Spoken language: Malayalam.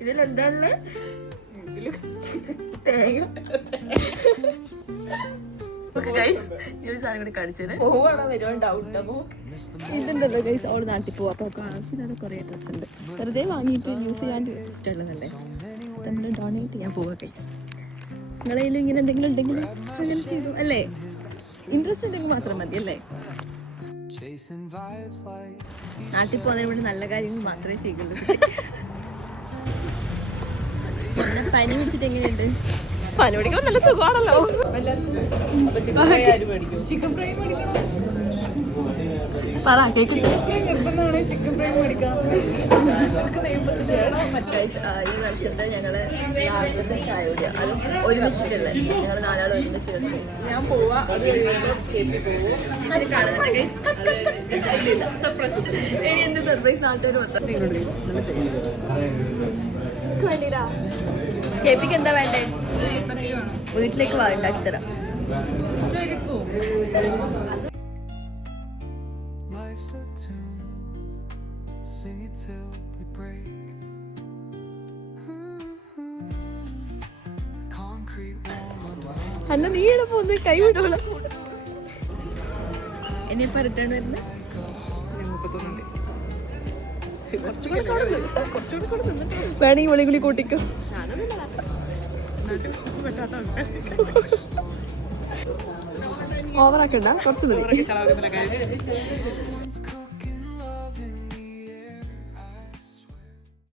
ഇതിലെന്താ തേങ്ങ. പോവാണോ വരുമോ ഡൗട്ട്. അപ്പൊ ഇതുണ്ടല്ലോ ഗൈസ്, അവള് നാട്ടിൽ പോവാ. അപ്പൊ ആവശ്യമില്ലാതെ കുറെ ഡ്രസ് ഉണ്ട്, വെറുതെ വാങ്ങിയിട്ട് യൂസ് ചെയ്യാണ്ട് ഇഷ്ടമുള്ളതല്ലേ. നമ്മള് ഡൊണേറ്റ് ചെയ്യാൻ പോവാ. ഗൈസ് നിങ്ങളേലും ഇങ്ങനെ എന്തെങ്കിലും ഉണ്ടെങ്കിൽ അങ്ങനെ ചെയ്തു അല്ലേ. ഇൻട്രസ്റ്റ് ഉണ്ടെങ്കിൽ മാത്രം മതി അല്ലേ. നാട്ടിൽ പോകുന്നതിന് വേണ്ടി നല്ല കാര്യങ്ങൾ മാത്രമേ ചെയ്യുള്ളൂ. പിന്നെ പനി പിടിച്ചിട്ട് എങ്ങനെയുണ്ട്? പനി പിടിക്കുമ്പോൾ നല്ല സുഖമാണല്ലോ. ചിക്കൻ ഫ്രൈ പറ കേക്ക് നിർബന്ധമാണ്. ചിക്കൻ ഫ്രൈ മേടിക്കാം. ഈ വർഷത്തെ ഞങ്ങള് ലാസ്റ്റത്തെ ചായ കുടിയ അത് ഒരുമിച്ചിട്ടല്ലേ. ഞങ്ങൾ നാലാൾ ഒരുമിച്ച്. ഞാൻ പോവാ. എന്റെ സർപ്രൈസ് നാട്ടുകാർ മൊത്തം കേപ്പിക്ക് എന്താ വേണ്ടേ? വീട്ടിലേക്ക് വാ, ഉണ്ടാക്കി തരാം. അല്ല നീ ഇവിടെ പോന്ന് കൈ വിടോളൂ. ഇനിയിപ്പോ റിട്ടേൺ വരുന്നത് വേണമെങ്കിൽ വിളികുളി കൂട്ടിക്കോ. ഓവറാക്കണ്ട, കുറച്ച് മതി.